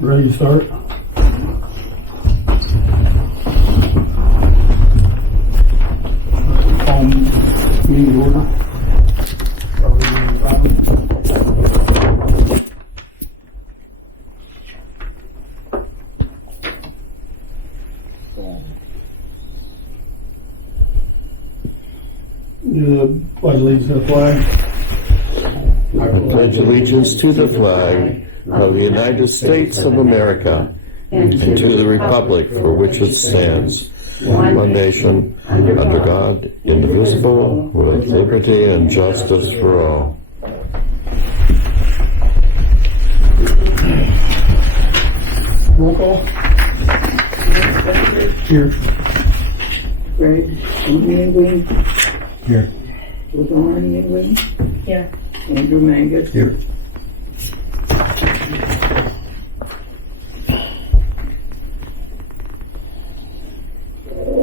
Ready to start? Meeting order. Pledge allegiance to the flag. I pledge allegiance to the flag of the United States of America and to the republic for which it stands, one nation, under God, indivisible, with liberty and justice for all. Roll call. Here. Greg England. Here. LaDawn England. Here. Andrew Mangus. Here.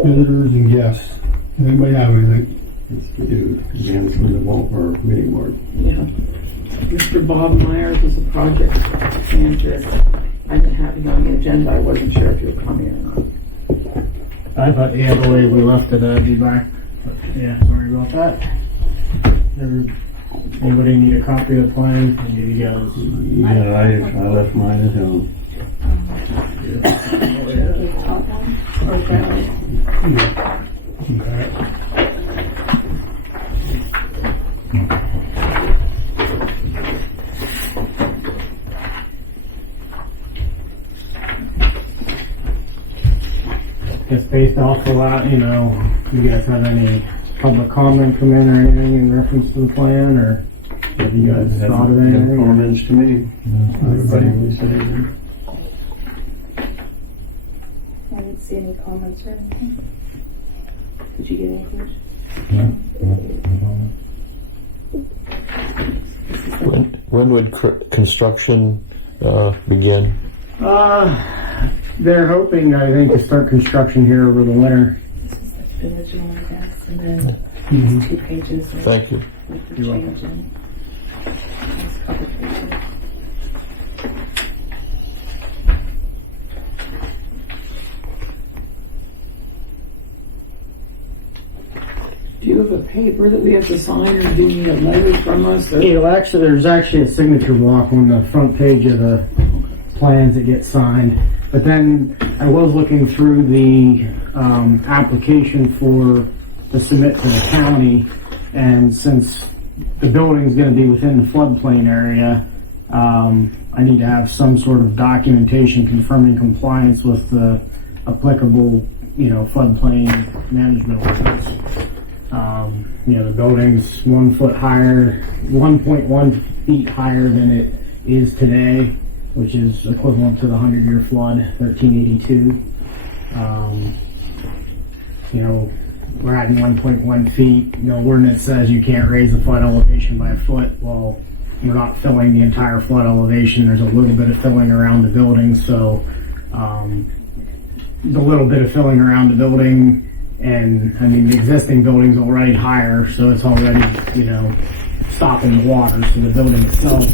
Visitors and guests. Anybody have anything? Yes, we do. Again, from the Coalport Minimart. Yeah. Mr. Bob Myers is a project manager. I didn't have him on the agenda. I wasn't sure if you were coming or not. I thought, yeah, the way we left it, I'd be back. But yeah, sorry about that. Anybody need a copy of the plan? I'll give you guys. Yeah, I left mine at home. The top one or down? Just based off of that, you know, you guys have any public comment come in or anything in reference to the plan, or have you guys thought of anything? Comments to me. Everybody was saying. I didn't see any comments or anything. Did you get anything? When would construction begin? They're hoping, I think, to start construction here over the winter. the original, I guess, and then Mhm. 2 pages of Thank you. with the You're welcome. change in. It's a couple pages. Do you have a paper that we have to sign, or do you need a letter from us? Or- There's actually a signature block on the front page of the plans that get signed. But then I was looking through the application to submit to the county, and since the building's going to be within the floodplain area, I need to have some sort of documentation confirming compliance with the applicable, floodplain management ordinance. The building's 1 foot higher, 1.1 feet higher than it is today, which is equivalent to the 100-year flood, 1382. We're at 1.1 feet. Ordinance says you can't raise the flood elevation by a foot. Well, we're not filling the entire flood elevation. There's a little bit of filling around the building, so the little bit of filling around the building, and the existing building's already higher, so it's already, stopping the water. So the building itself,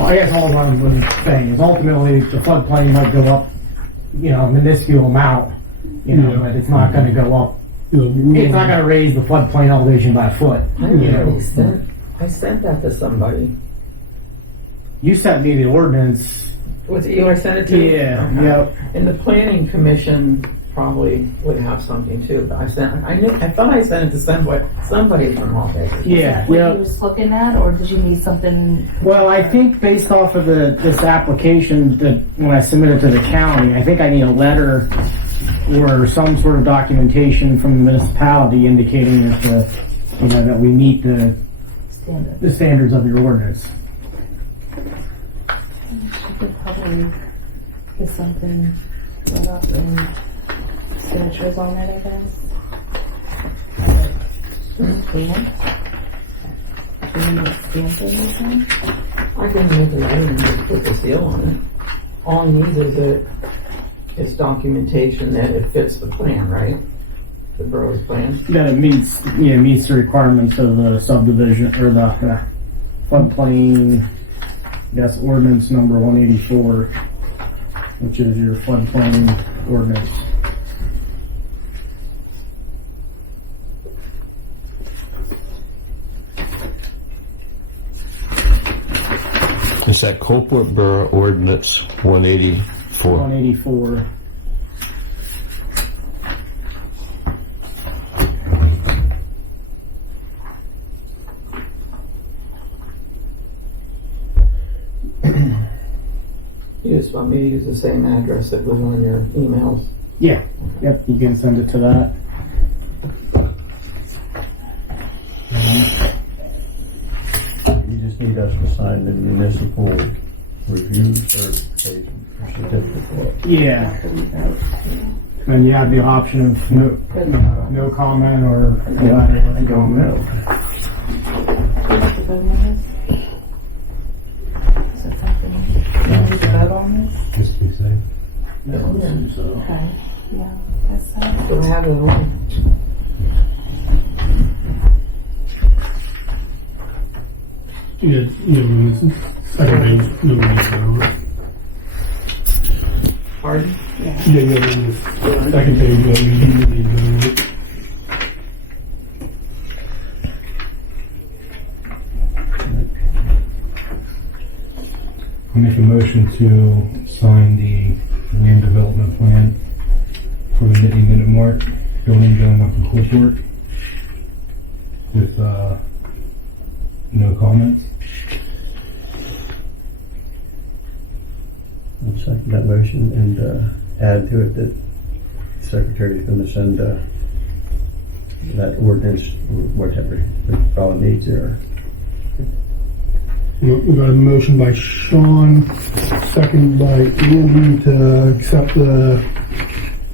I guess all I was saying is ultimately the floodplain might go up, a minuscule amount, Yeah. but it's not going to go up. Yeah. It's not going to raise the floodplain elevation by a foot. I sent that to somebody. You sent me the ordinance. Was it you I sent it to? Yeah, Okay. yep. And the planning commission probably would have something too, but I thought I sent it to somebody from Hall Baker. Yeah, What yep. you was looking at, or did you need something? Well, I think based off of this application that when I submitted to the county, I think I need a letter or some sort of documentation from the municipality indicating that that we meet the Standard. standards of your ordinance. She could probably get something set up and signatures on it, I guess. Stamp? Do you need a stamp or anything? I can make a letter and just put the seal on it. All he needs is documentation that it fits the plan, right? The borough's plan. That it meets the requirements of the subdivision or the floodplain. That's ordinance number 184, which is your floodplain ordinance. Is that Coalport Borough Ordinance 184? 184. You just want me to use the same address that was on your emails? Yeah. Yep. You can send it to that. You just need us to sign the municipal review certification or certificate. Yeah. And you have the option of no comment or I don't know. What's the vote on this? Is there something you need to vote on this? Just to be safe. Okay, yeah, that's Do I have it on? Second page, no one needs to know it. Pardon? Yeah, second page, but you do need to know it. I'll make a motion to sign the land development plan for the Nittany Minimart building going up in Coalport with no comments. I'll second that motion and add to it that the secretary is going to send that ordinance, or whatever, it all needs there. We got a motion by Sean, second by Andy to accept the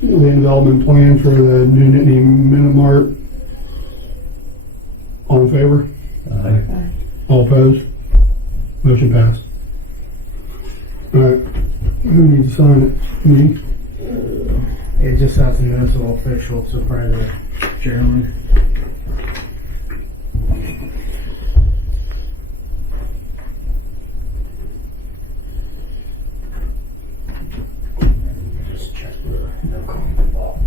land development plan for the new Nittany Minimart. All in favor? Aye. All opposed? Motion passed. Alright, who needs to sign it? Me? It just has a municipal official, so probably the chairman. Just check the comment box.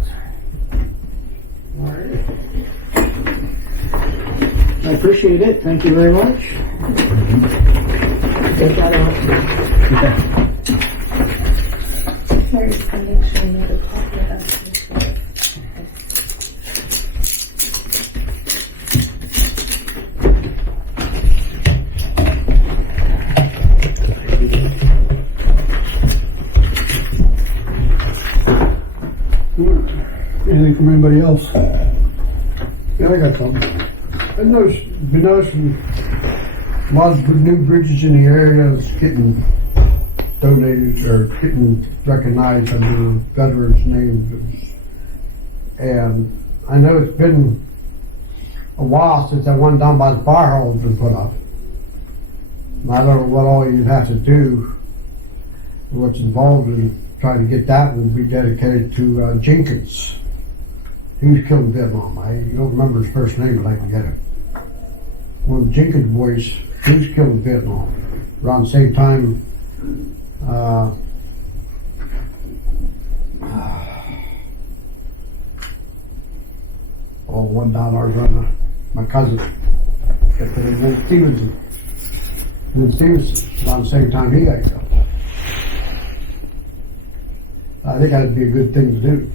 Alright. I appreciate it. Thank you very much. Take that out. Where's the make sure you need a copy of that. Anything from anybody else? Yeah, I got something. I've been noticing a lot of new bridges in the area is getting donated or getting recognized under veterans' names. And I know it's been a while since that one down by the fire hall has been put up. And I don't know what all you have to do, or what's involved in trying to get that one be dedicated to Jenkins. He was killed in Vietnam. I don't remember his first name, but I can get it. One of the Jenkins boys, he was killed in Vietnam. Around the same time, one down our run, my cousin, got put in Lynn Stevenson. Lynn Stevenson, around the same time he got killed. I think that'd be a good thing to do.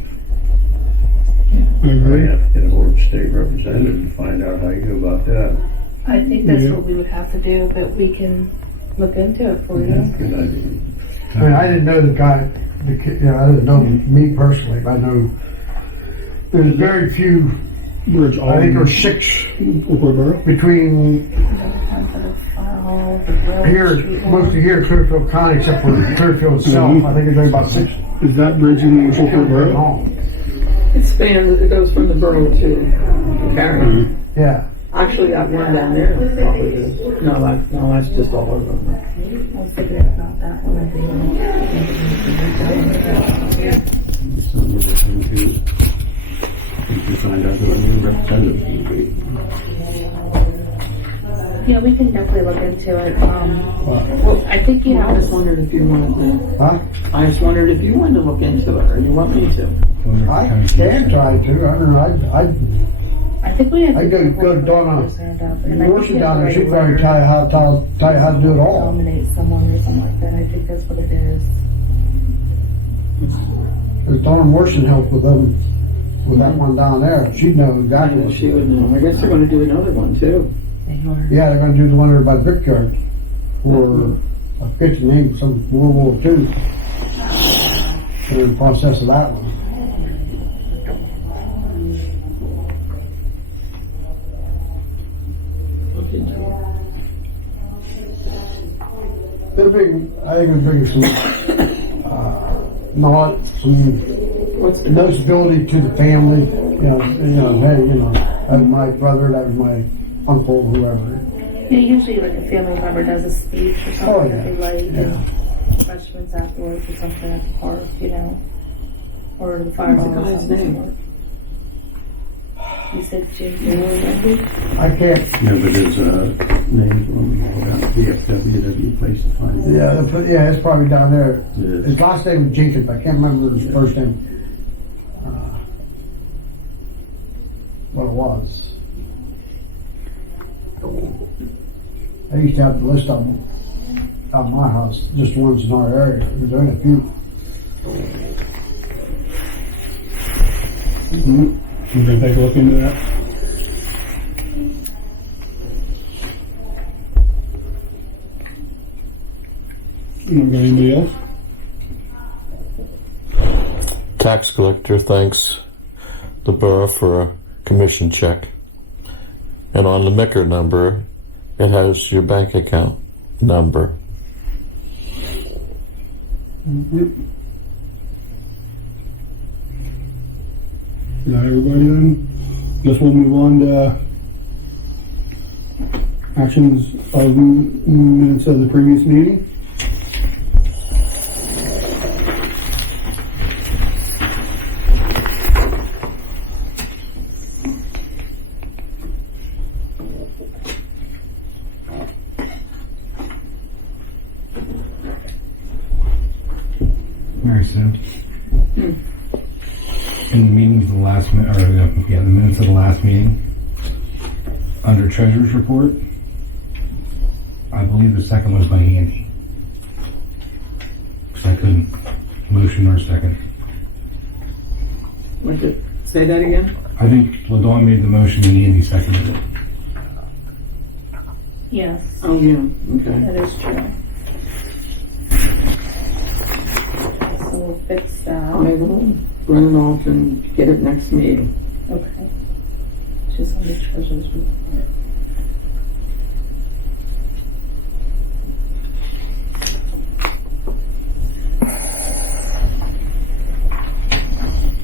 We have to get a hold of state representative and find out how you go about that. I think that's what we would have to do, but we can look into it for you. That's a good idea. I mean, I didn't know the guy, the kid, I didn't know me personally, but I know there's very few, I think there were 6 between here, mostly here in Clearfield County, except for Clearfield itself. I think there's only about 6. Is that bridge in Coalport Borough? It spans, it goes from the borough to Carrion. Yeah. Actually, that one down there probably is. No, that's just all over them. I was thinking about that one. Something we're looking to, we can find out who our new representative will be. Yeah, we can definitely look into it. Well, I think you I have just to. wondered if you wanted Huh? to. I just wondered if you wanted to look into it, or you want me to. I can try to. I don't know. I think we have I to go to Donna. Worship Worship down there. She'd probably tell you how to do it all. Nominate someone or something like that. I think that's what it is. Because Donna Morrison helped with them, with that one down there. She'd know I exactly know what she would know. I guess they're gonna do another one too. Yeah, they're gonna do the one there by the Brickyard for, I forget the name, some World War II. They're in the process of that one. They're bring, I think it'll bring some, knowledge, some noticeability to the family. Hey, that was my brother, that was my uncle, whoever. Yeah, usually like a family member does a speech or something Oh, that they like, yeah. refreshments afterwards or something at the park, or the fire What's the hall or guy's something. name? You said Jim Bailey, I can't, Yeah, but there's a name on the VFW place to find it. yeah, it's probably down there. It His is. last name was Jenkins, I can't remember his first name. What it was. I used to have the list of them out of my house, just ones in our area. There's only a few. We're gonna take a look into that. Anybody else? Tax collector thanks the borough for a commission check. And on the MICR number, it has your bank account number. Is that everybody then? Guess we'll move on to actions of minutes of the previous meeting. the minutes of the last meeting. Under treasurer's report, I believe the second was by Andy. Because I couldn't motion or second. Say that again? I think LaDawn made the motion and Andy seconded it. Yes, Oh, yeah, okay. that is true. So we'll fix I that. will run it off and get it next meeting. Okay. Just on the treasurer's report.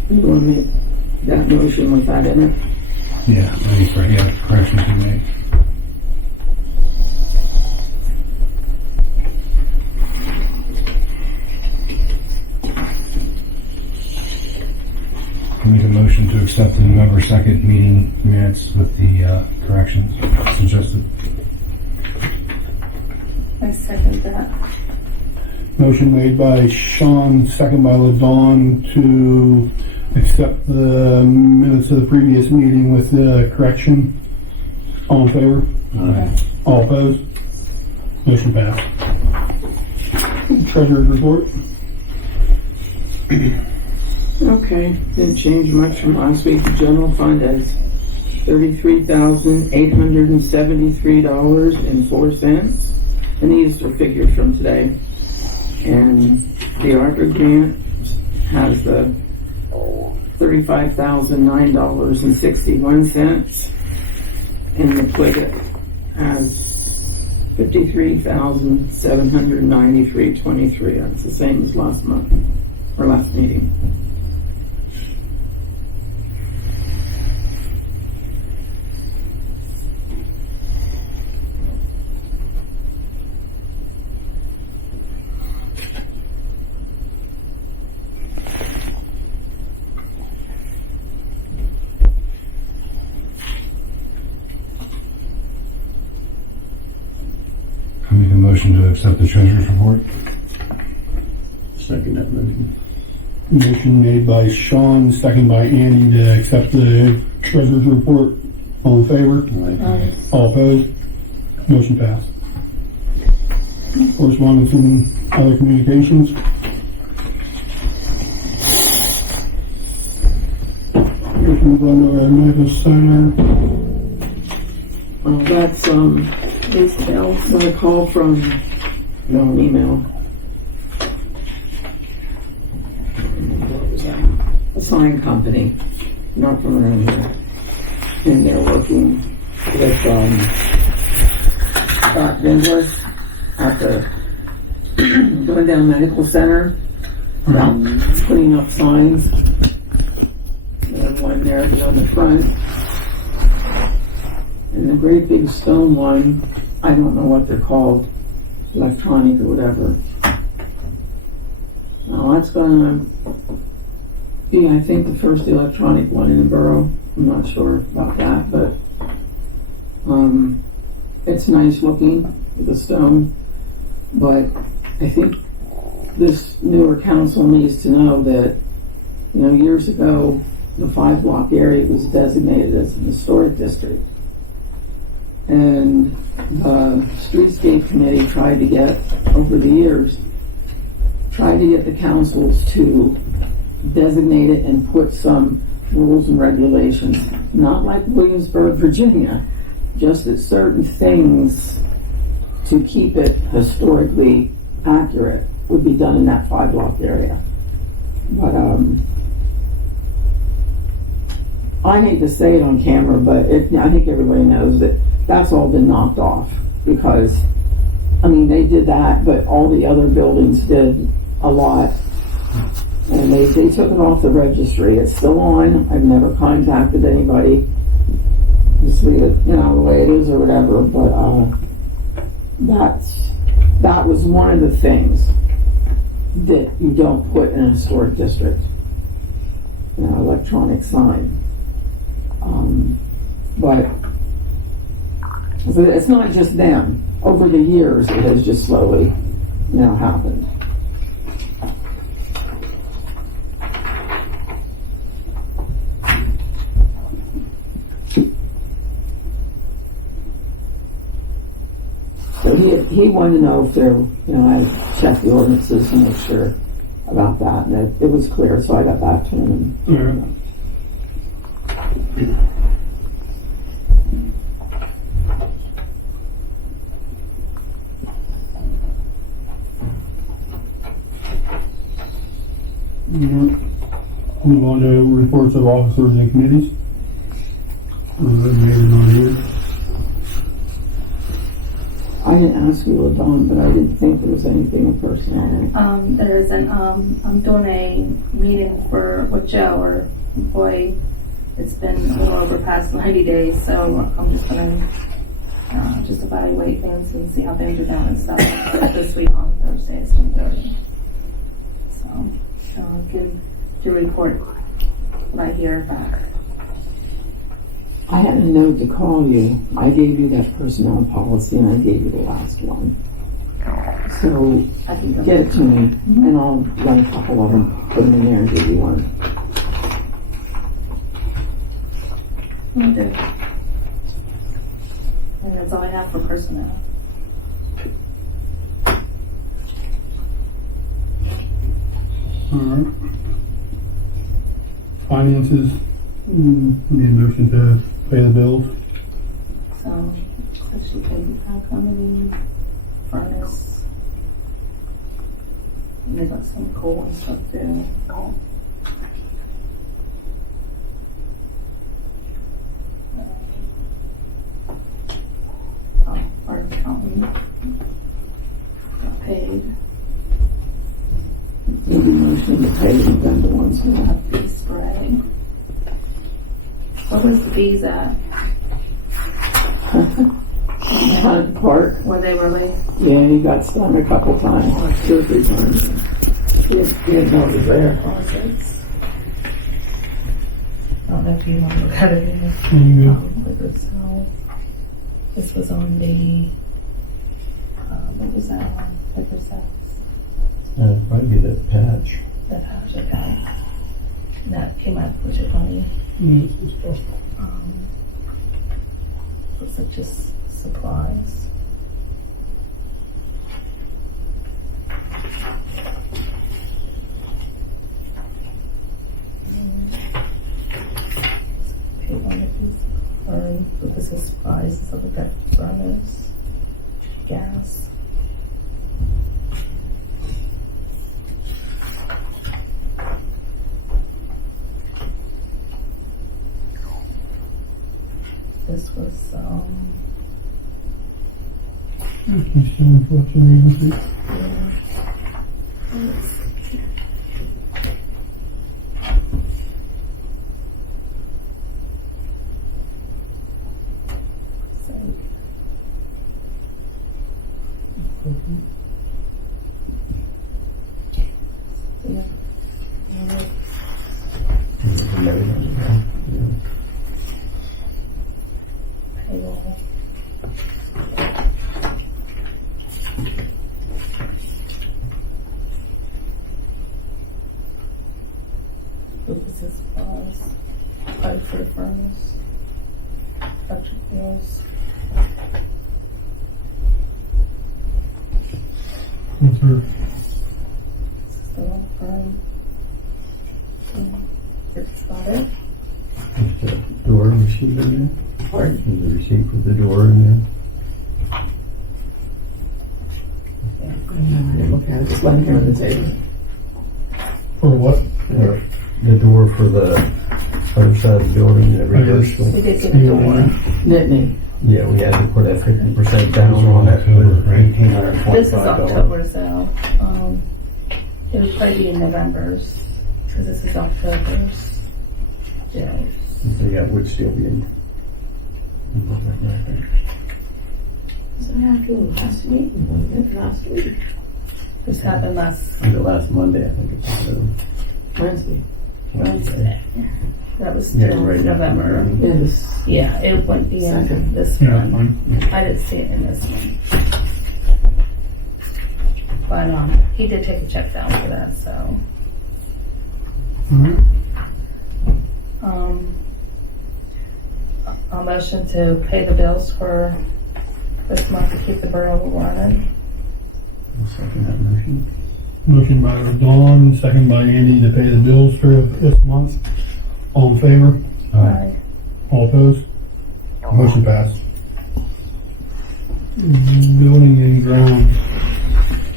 You want to make that motion with that in it? Yeah, I think, right, yeah, corrections to make. I make a motion to accept the November 2nd meeting minutes with the corrections suggested. I second that. Motion made by Sean, second by LaDawn to accept the minutes of the previous meeting with the correction. All in favor? Aye. All opposed? Motion passed. Treasurer's report. Okay, didn't change much from last week. The general fund has $33,873.04. And these are figures from today. And the ARPA grant has the $35,009.61. And the Quiggett has $53,793.23. That's the same as last month, or last meeting. I make a motion to accept the treasurer's report. Second that motion. Motion made by Sean, second by Andy to accept the treasurer's report. All in favor? Aye. All opposed? Motion passed. Correspondence and other communications. Motion by Medical Center. That's, These bills. got a call from, no, an email. What was that? A sign company, not from around here. And they're working with, Scott Vindler at the going down Medical Center, putting up signs. There's one there on the front. And the great big stone one, I don't know what they're called, electronic or whatever. Now that's gonna be, I think, the first electronic one in the borough. I'm not sure about that, but it's nice looking with the stone. But I think this newer council needs to know that, you know, years ago, the 5-block area was designated as an historic district. And the Streetscape Committee tried to get, over the years, tried to get the councils to designate it and put some rules and regulations. Not like Williamsburg, Virginia, just that certain things to keep it historically accurate would be done in that 5-block area. But I hate to say it on camera, but I think everybody knows that that's all been knocked off because, I mean, they did that, but all the other buildings did a lot. And they took it off the registry. It's still on. I've never contacted anybody. Just leave it, you know, the way it is or whatever. But that was one of the things that you don't put in a historic district. You know, electronic sign. But it's not just them. Over the years, it has just slowly, you know, happened. So he wanted to know if there, I checked the ordinances to make sure about that, and it was clear, so I got back to him. Alright. Move on to reports of officers and committees. Maybe not here. I didn't ask you, Dawn, but I didn't think there was anything in personnel. There isn't, I'm doing a meeting with Joe, our employee. It's been a little over past 90 days, so I'm just gonna, just evaluate things and see how things are going and stuff this week on Thursday at 7:30. So, I'll give your report when I hear back. I had a note to call you. I gave you that personnel policy and I gave you the last one. So I can get it to me and I'll run a couple of them, put them in there and give you one. Will do. And that's all I have for personnel. Alright. Finances, need a motion to pay the bills. So, especially pay how coming furnace. And they got some coal and stuff too. Our accountant got paid. Maybe motion to pay the vendor ones We now. have bee spray. What was the bees at? Hunt Park, Were they really? yeah, he got stung a couple times, like 2 or 3 times. He didn't know it was there. Closets. I don't know if you want to look at it in liquor sale. This was on the, what was that on? Liquor sales. Probably the patch. That patch, okay. And that came out with your money. Looks like just supplies. Pay one of these, or this is supplies, so we got furnace, gas. This was, payroll. This is supplies, pipe for the furnace, electric bills. What's her? Still firm. That's about it. Is the door receipt in there? Pardon? Is the receipt for the door in there? Look at it, it's laying here on the table. For what? The door for the other side of the building, that reverse We one. did get a door. Nittany. Yeah, we had to put that 50% down on that. This is October, so, it would probably be in November's, because this is October's. Yeah. So yeah, it would still be in. So I feel last week, last week, This happened last The last Monday, I think it's. Wednesday. Wednesday. That was Yeah, still right after November. the meeting. Yes. Yeah, it wouldn't be in Second. this Yeah, one. fine. I didn't see it in this one. But, he did take a check down for that, so. Alright. A motion to pay the bills for this month to keep the borough running. I'll second that motion. Motion by Dawn, second by Andy to pay the bills for this month. All in favor? Aye. All opposed? Motion passed. Building and grounds.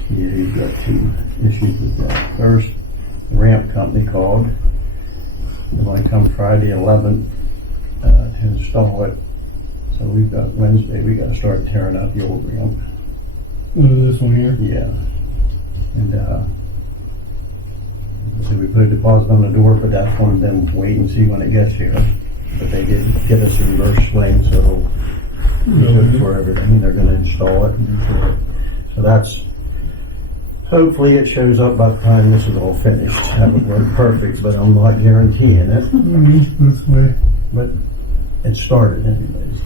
Yeah, you've got two issues with that. First, the ramp company called. They want to come Friday 11th to install it. So we've got Wednesday, we got to start tearing out the old ramp. This one here. Yeah. And so we put a deposit on the door, but that's one of them wait and see when it gets here. But they did get us a reverse swing, so it'll be good for everything. They're gonna install it and do for it. So that's, hopefully it shows up by the time this is all finished. That would work perfect, but I'm not guaranteeing it. This way. But it started anyways.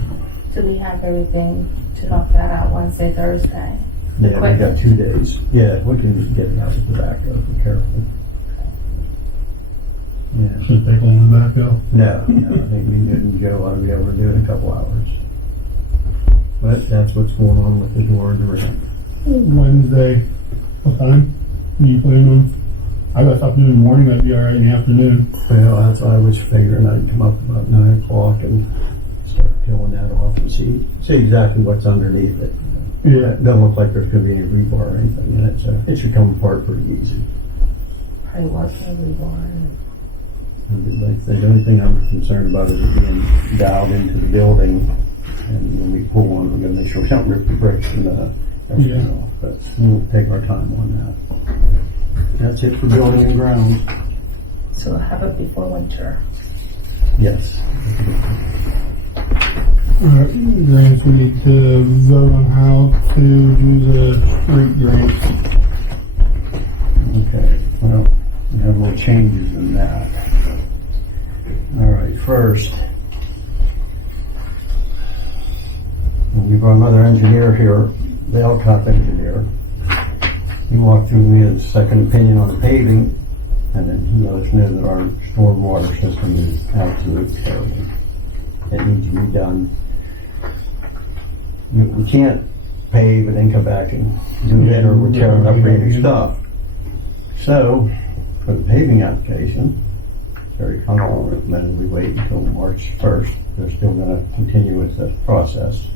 Do we have everything to knock that out Wednesday, Thursday? Yeah, we got 2 days. Yeah, we can get it out of the back if we're careful. Yeah. Should take long to back up. No, I think me and Joe ought to be able to do it in a couple hours. But that's what's going on with the door and the ramp. Wednesday. What time? Are you planning on? I got something in the morning, that'd be alright in the afternoon. Well, that's what I was figuring. I'd come up about 9 o'clock and start peeling that off and see exactly what's underneath it. Yeah. It doesn't look like there's gonna be any rebar or anything in it, so it should come apart pretty easy. Probably working every one. Like, the only thing I'm concerned about is it being dialed into the building, and when we pull on, we're gonna make sure we don't rip the bricks and everything off, but we'll take our time on that. That's it for building and grounds. So we'll have it before winter. Yes. Alright, grants, we need to vote on how to do the street grants. Okay, well, we have little changes in that. All right, first, we've got another engineer here, the Elcott engineer. He walked through me his second opinion on the paving, and then he let us know that our stormwater system is absolutely terrible. It needs redone. We can't pave and then come back and do it, or we're tearing up brand new stuff. So, for the paving application, very comfortable recommended we wait until March 1st. They're still gonna continue with the process.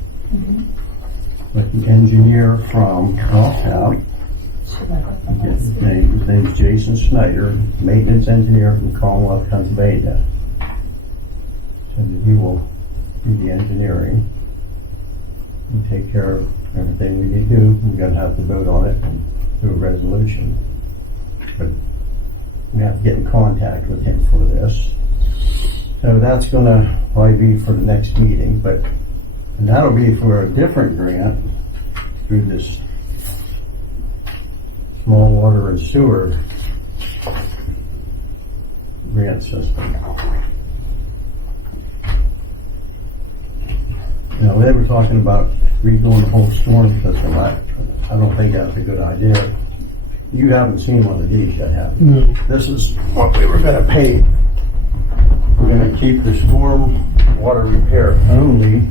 But the engineer from Coalport, his name is Jason Snyder, maintenance engineer from Commonwealth, Pennsylvania. So that he will do the engineering and take care of everything we need to do. We're gonna have to vote on it and do a resolution. But we have to get in contact with him for this. So that's gonna probably be for the next meeting, and that'll be for a different grant through this small water and sewer grant system. Now, they were talking about redoing the whole storm system. I don't think that's a good idea. You haven't seen one of these yet, have you? No. This is what we were gonna pay. We're gonna keep the storm water repair only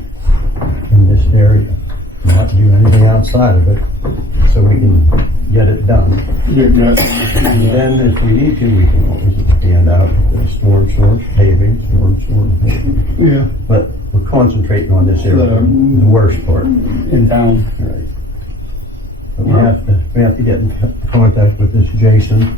in this area. Not do anything outside of it, so we can get it done. And then if we need to, we can always expand out the storm paving, paving. Yeah, But we're concentrating on this area, the worst part. in town. Right. But we have to get in contact with this Jason.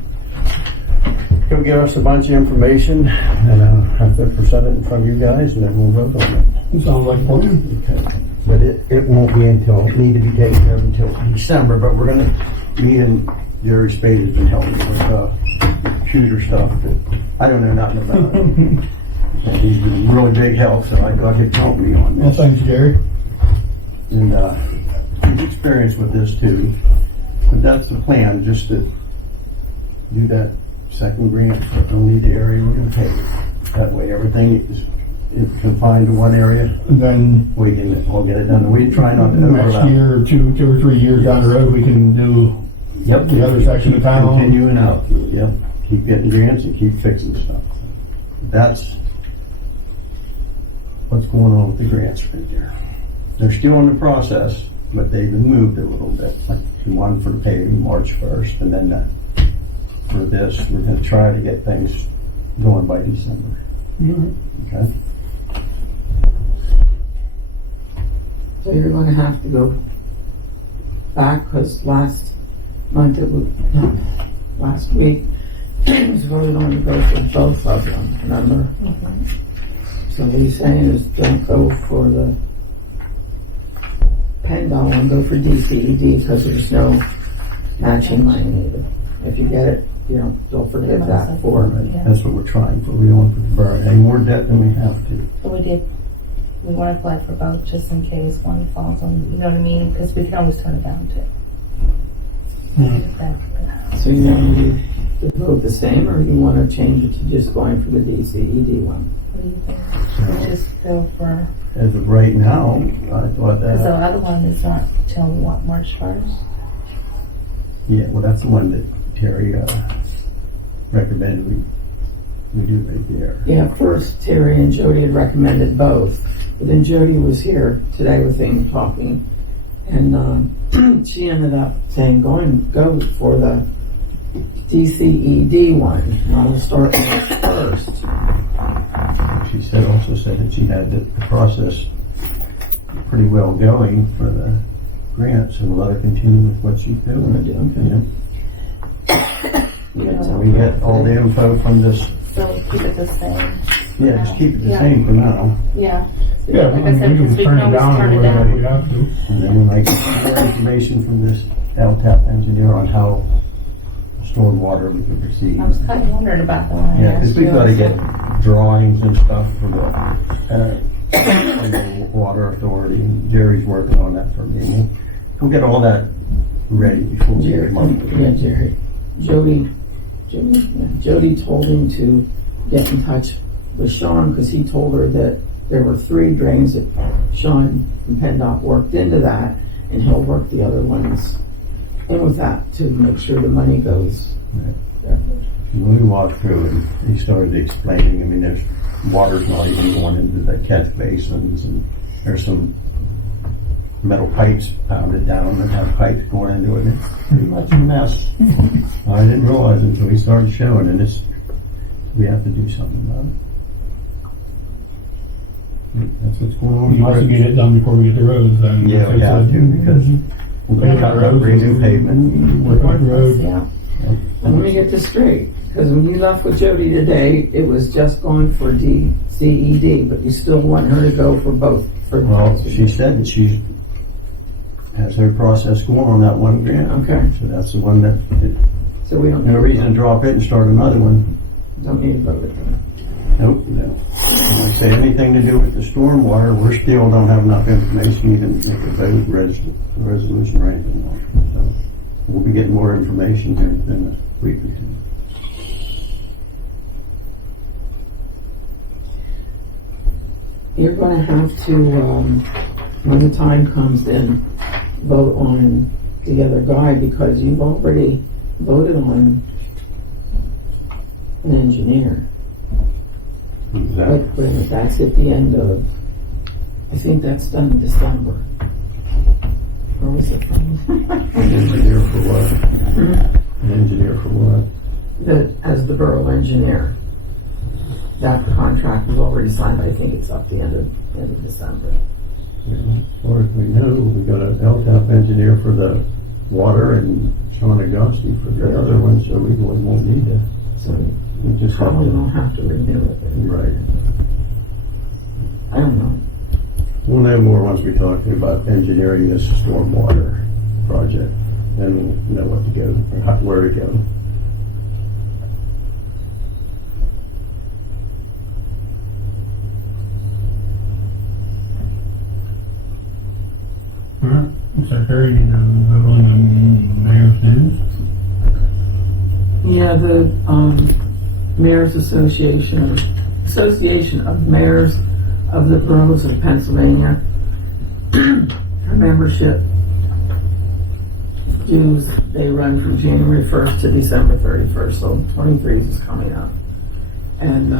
He'll give us a bunch of information, and I'll have to present it in front of you guys, and then we'll vote on it. It sounds like a plan. Okay. But it won't be need to be taken care of until December, but we're gonna, me and Jerry Spade has been helping with computer stuff that I don't know nothing about. And he's been really big help, so I got him helping me on Well, this. thanks, Gary. And he's experienced with this too. But that's the plan, just to do that second grant for only the area we're gonna pay. That way everything is confined to one area, And then we can all get it done. We try not to next overlap. year, or two or 3 years down the road, we can do Yep. the other section of town. Continuing out, yep. Keep getting grants and keep fixing stuff. That's what's going on with the grants right there. they're still in the process, but they've been moved a little bit. Like the one for the paving, March 1st, and then for this, we're gonna try to get things going by December. Okay? So you're gonna have to go back, because last week, it was voted on to go for both of them, remember? So what he's saying is don't go for the PennDOT one, go for DCED, because there's no matching money needed. If you get it, don't forget that for it. That's what we're trying for. We don't want to put the borough in any more debt than we have to. But we want to apply for both just in case one falls on, you know what I mean? Because we can always turn it down too. So you want to vote the same, or you want to change it to just going for the DCED one? What do you think? We just go for, As of right now, I thought because the that, other one is not till what, March 1st? yeah, well, that's the one that Terry recommended we do right there. Yeah, first Terry and Jody had recommended both, but then Jody was here today with him talking, and she ended up saying, go for the DCED one, and I'll start March 1st. She also said that she had the process pretty well going for the grant, so we'll let her continue with what she's doing. Okay. So we get all the info from this. So keep it the same. Yeah, just keep it the Yeah. same for now. Yeah. Yeah, Like I said, because we can always turn it down. We have to. And then when I get more information from this LTAP engineer on how stormwater we can proceed. I was kind of wondering about the one. Yeah, because we've got to get drawings and stuff from the water authority, and Jerry's working on that for me. We'll get all that ready before we get Jerry. Jody told him to get in touch with Sean, because he told her that there were 3 drains that Sean from PennDOT worked into that, and he'll work the other ones in with that to make sure the money goes. When we walked through and he started explaining, I mean, there's water's not even going into the catch basins, and there's some metal pipes pounded down that have pipes going into it. It's pretty much a mess. I didn't realize it until he started showing, and we have to do something about it. That's what's going on. We must get it done before we get the roads, then. Yeah, we have to, because we're going to cut up new pavement. Work on the road. Yeah. And let me get this straight, because when you left with Jody today, it was just going for DCED, but you still want her to go for both. Well, she said that she has her process going on that one grant. Okay, So that's the one that, so we don't. no reason to drop it and start another one. Don't need to vote it then. Nope, no. When I say anything to do with the stormwater, we still don't have enough information even to make a vote, resolution or anything like that. So we'll be getting more information here within a week or two. You're gonna have to, when the time comes then, vote on the other guy, because you've already voted on an engineer. Wait a minute, that's at the end of, I think that's done in December. Where was it from? An engineer for what? An engineer for what? As the borough engineer. That contract was already signed, I think it's up the end of December. As far as we know, we got an LTAP engineer for the water and Sean Agosti for the other one, so we really won't need that. So We just have probably to. don't have to renew it. Right. I don't know. We'll have more once we talk to you about engineering this stormwater project. Then we'll know what to go, or where to go. Alright, Secretary, you know, vote on the mayor's dues. Yeah, the Mayor's Association of Mayors of the Boroughs of Pennsylvania, her membership dues, they run from January 1st to December 31st, so 23 is coming up. And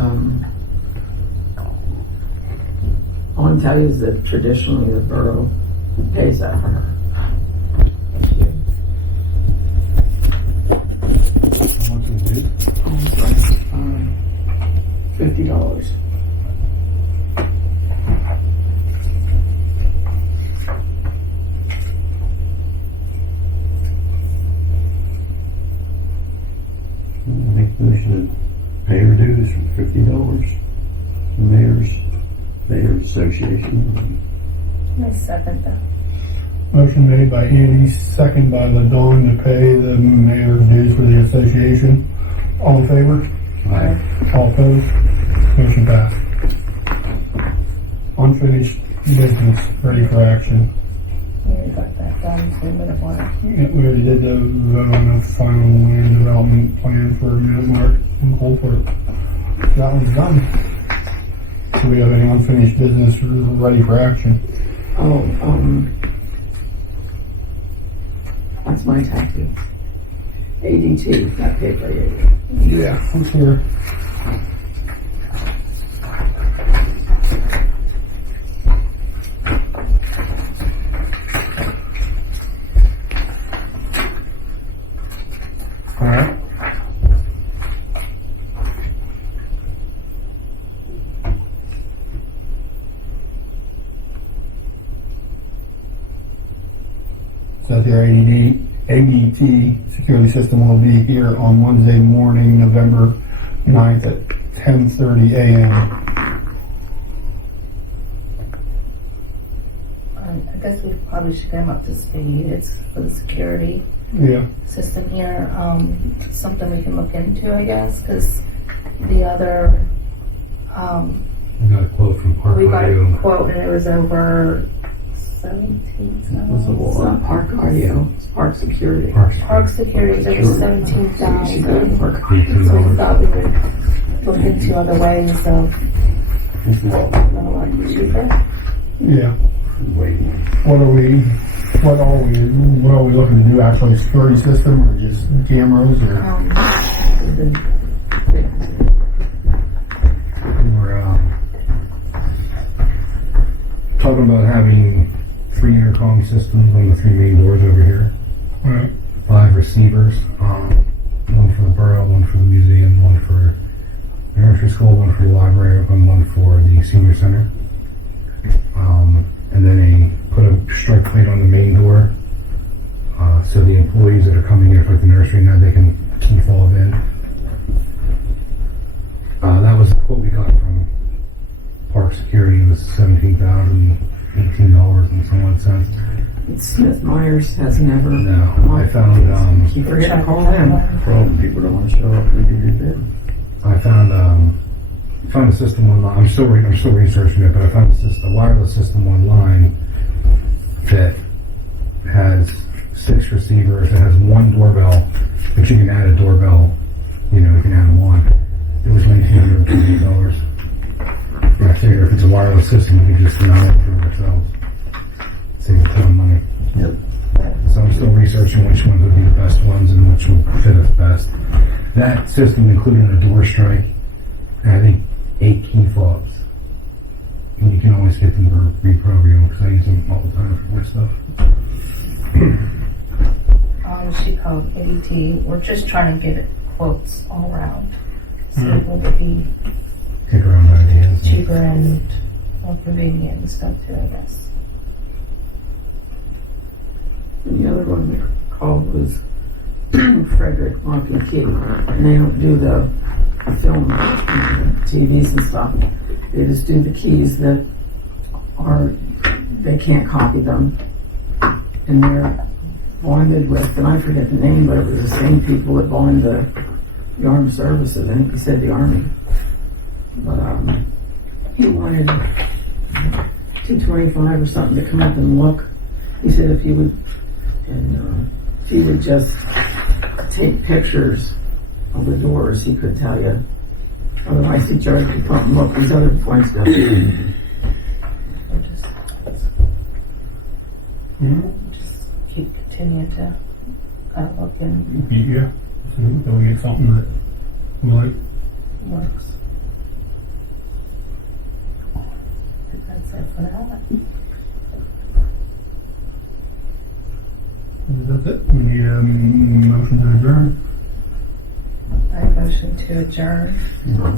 All I can tell you is that traditionally the borough pays that for her. How much is it? $50. I think we should pay her dues for $50. Mayor's Association. I second that. Motion made by Andy, second by LaDon to pay the mayor's dues for the association. All in favor? Aye. All opposed? Motion passed. Unfinished business, ready for action. We already got that done for Minimart. Yeah, we already did the vote on the final land development plan for Minimart and Coalport. That one's done. Do we have any unfinished business ready for action? That's my tattoo. ADT, that paper ADT. Yeah. Let's hear. All right. So the ADT security system will be here on Wednesday morning, November 9th at 10:30 a.m. I guess we probably should get them up to speed. It's for the security Yeah. system here. Something we can look into, I guess, because the other, We got a quote from Park we got a Audio. quote and it was over 17. It's not park audio, it's park security. Park security is over 17,000. So we $18. thought we would look into other ways of cheaper. Yeah. Waiting. What are we looking to do? Actually, a security system or just cameras or? We're talking about having 3 intercom systems on the 3 main doors over here. Right. 5 receivers, one for the borough, one for the museum, one for the nursery school, one for the library, and one for the senior center. And then put a strike plate on the main door, so the employees that are coming in for the nursery now they can key fob in. That was what we got from Park Security. It was $17,018 and some odd cents. Smith Myers has never. No, I found Keep forgetting to call them. Problem, people don't want to show up and give you a bid. I found a system online. I'm still researching it, but I found a wireless system online that has 6 receivers. It has 1 doorbell, but you can add a doorbell. You can add them on. It was $1,920. I figure if it's a wireless system, we can just mount it for ourselves. Save a ton of money. Yep. So I'm still researching which ones would be the best ones and which will fit us best. That system included a door strike and I think 8 key fobs. And you can always get them to reprogram because I use them all the time for my stuff. She called ADT. We're just trying to get quotes all around. So it would be Kick around ideas. cheaper and more convenient and stuff too, I guess. And the other one they called was Frederick Lock and Key. And they don't do the film, TVs and stuff. They just do the keys that they can't copy them. And they're bonded with, and I forget the name, but it was the same people that bond the armed services. I think he said the Army. But he wanted $225 or something to come up and look. He said if he would just take pictures of the doors, he could tell you. Otherwise, he charged you to come and look. These other points down. Just keep continuing to kind of look and Yeah. So we get something that we like. works. That's it That's it. We need a motion to adjourn. I motion to adjourn.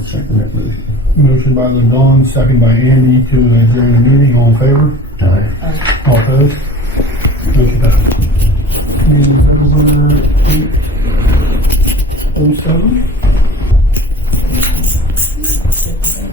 Second that motion. Motion by Ladon, second by Andy to adjourn the meeting. All in favor? Aye. All opposed? Motion passed. Meeting's over 8:07.